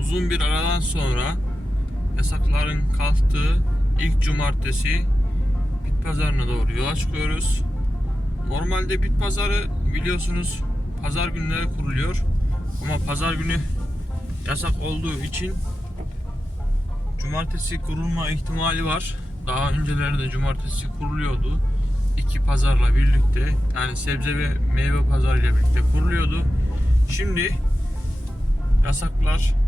uzun bir aradan sonra yasakların kalktığı ilk cumartesi bit pazarına doğru yola çıkıyoruz. Normalde bit pazarı biliyorsunuz pazar günleri kuruluyor. Ama pazar günü yasak olduğu için cumartesi kurulma ihtimali var. Daha önceleri de cumartesi kuruluyordu. İki pazarla birlikte yani sebze ve meyve pazarıyla birlikte kuruluyordu. Şimdi yasaklar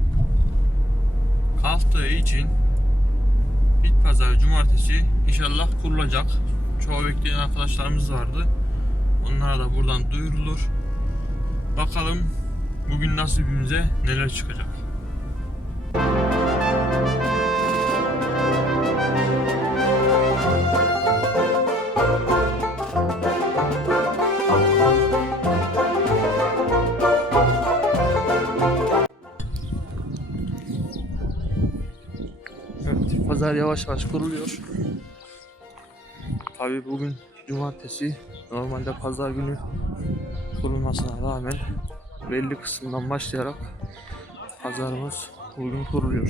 kalktığı için bit pazar cumartesi inşallah kurulacak. Çoğu bekleyen arkadaşlarımız vardı. Onlara da buradan duyurulur. Bakalım bugün nasibimize neler çıkacak. Pazar yavaş yavaş kuruluyor. Tabii bugün cumartesi. Normalde pazar günü kurulmasına rağmen belli kısımdan başlayarak pazarımız bugün kuruluyor.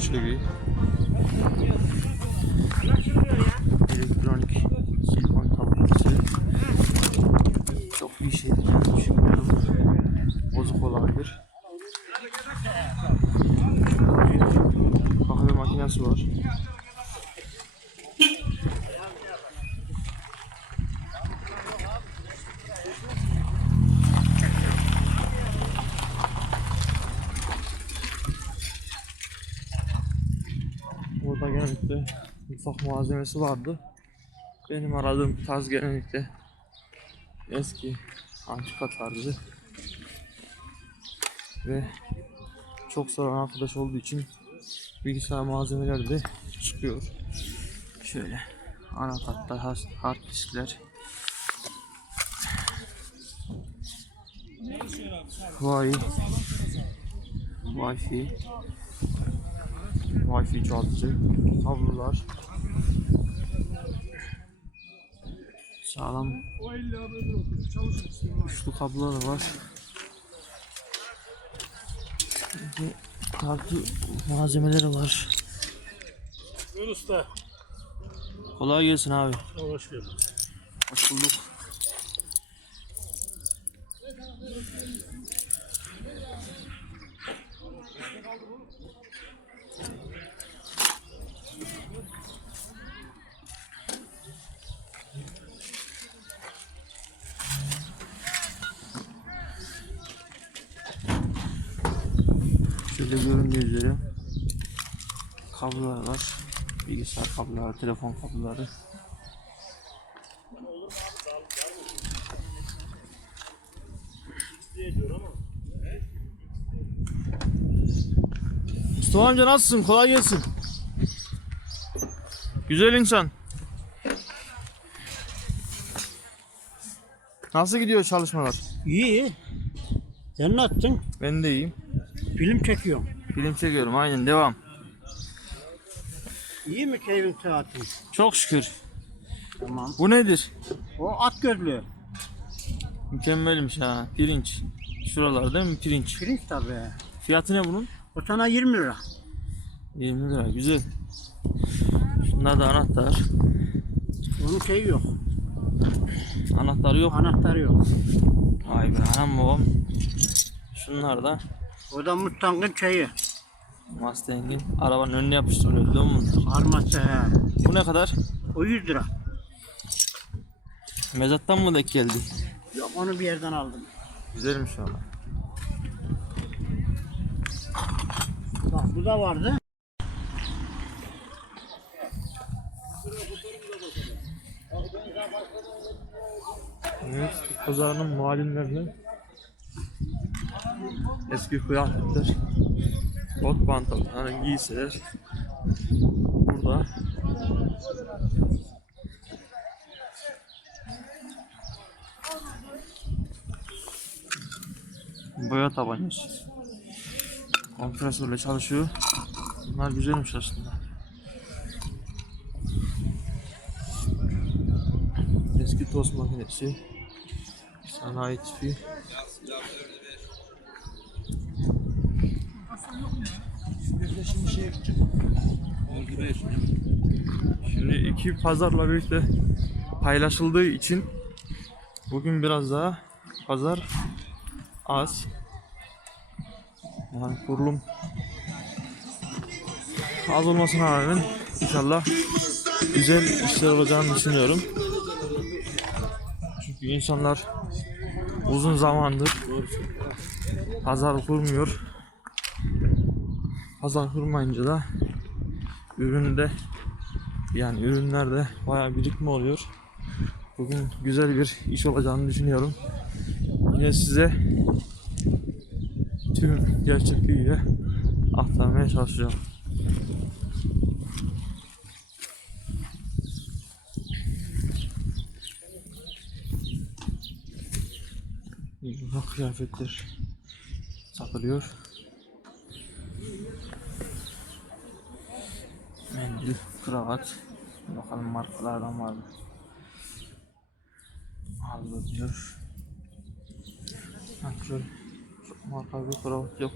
Şöyle elektronik silvan tablası çok iyi şeydir yani düşünmüyorum. Bozuk olabilir. Kahve makinesi var. Burada genellikle mutfak malzemesi vardı. Benim aradığım tarz genellikle eski antika tarzı ve çok soran arkadaş olduğu için bilgisayar malzemeleri de çıkıyor. Şöyle anakartlar, hard diskler. Wi Wi-Fi Wi-Fi çoğaltıcı kablolar sağlam Üçlü kablolar var. Ve kartı malzemeleri var. Buyur usta. Kolay gelsin abi. Hoş geldin. Hoş bulduk. Şöyle göründüğü üzere kablolar var. Bilgisayar kabloları, telefon kabloları. Mustafa amca nasılsın? Kolay gelsin. Güzel insan. Nasıl gidiyor çalışmalar? İyi. Sen ne yaptın? Ben de iyiyim. Film çekiyorum. Film çekiyorum aynen devam. İyi mi keyfin saatin? Çok şükür. Tamam. Bu nedir? O at gözlü. Mükemmelmiş ha. Pirinç. Şuralar değil mi pirinç? Pirinç tabii. Fiyatı ne bunun? O sana 20 lira. 20 lira güzel. Şunlar da anahtar. Onun şeyi yok. Anahtarı yok. Anahtarı yok. Vay be anam babam. Şunlar da O da Mustang'ın şeyi. Mustang'in arabanın önüne yapıştırılıyor biliyor musun? Arması he. Bu ne kadar? O 100 lira. Mezattan mı denk geldi? Yok onu bir yerden aldım. Güzelmiş valla. Bak bu da vardı. Evet, pazarının muallimlerine eski kıyafetler, kot pantolonlar, giysiler burada. Boya tabancası. Kompresörle çalışıyor. Bunlar güzelmiş aslında. Eski tost makinesi. Sanayi tipi. Şimdi iki pazarla birlikte paylaşıldığı için bugün biraz daha pazar az. Yani kurulum az olmasına rağmen inşallah güzel işler olacağını düşünüyorum. Çünkü insanlar uzun zamandır pazar kurmuyor. Pazar kurmayınca da üründe yani ürünlerde bayağı birikme oluyor. Bugün güzel bir iş olacağını düşünüyorum. Yine size tüm gerçekliğiyle aktarmaya çalışacağım. Burada kıyafetler satılıyor. Mendil, kravat. Bakalım markalardan var mı? Aldı diyor. Çok marka bir kravat yok.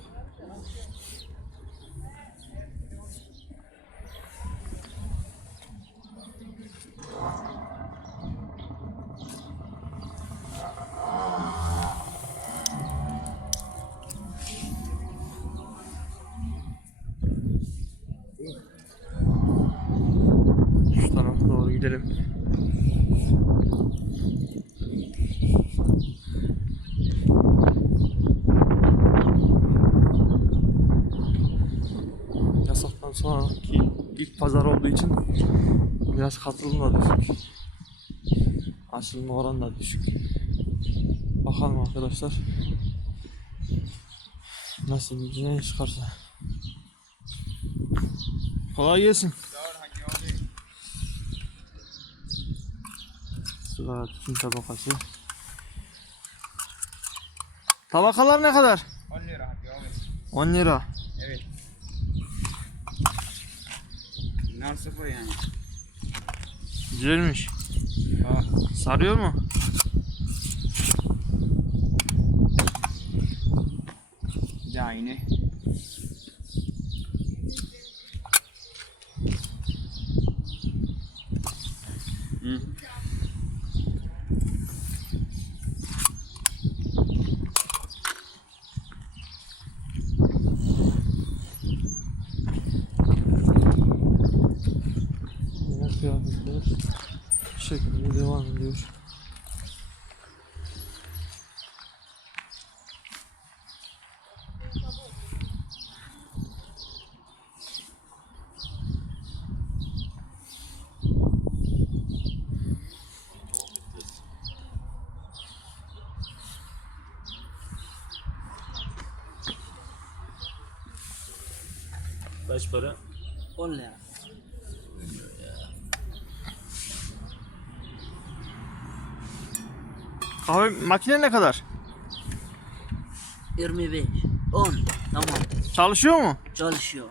Gidelim. Yasaktan sonraki ilk pazar olduğu için biraz katılım da düşük. Açılma oranı da düşük. Bakalım arkadaşlar. Nasıl bir çıkarsa. Kolay gelsin. Tütün tabakası. Tabakalar ne kadar? 10 lira Hakkı abi. 10 lira. Evet. Nar sıfır yani. Güzelmiş. Ha. Sarıyor mu? Bir de aynı. Hı. Yine kıyafetler bu şekilde devam ediyor. Kaç para? 10 lira. Kahve makine ne kadar? 25. 10. Tamam. Çalışıyor mu? Çalışıyor.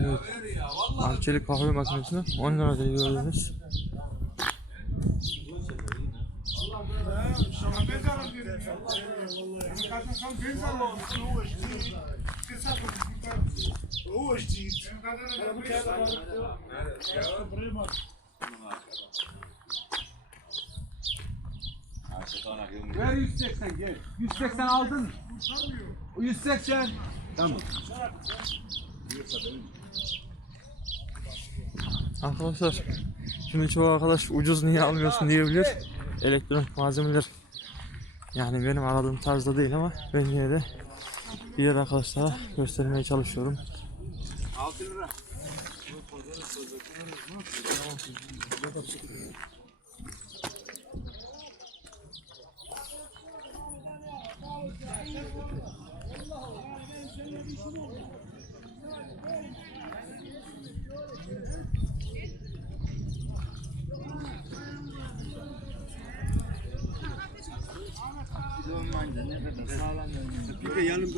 Evet. Arçelik kahve makinesini 10 lira diye gördünüz. Ver 180 gel. 180 aldın. O 180. Tamam. Arkadaşlar şimdi çoğu arkadaş ucuz niye almıyorsun diyebilir. Elektronik malzemeler yani benim aradığım tarzda değil ama ben yine de diğer arkadaşlara göstermeye çalışıyorum. 6 lira.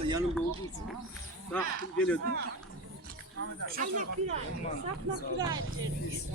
De yanımda olduğu için. Baktım geliyordu. Aynen kira. Sapla edeceğiz.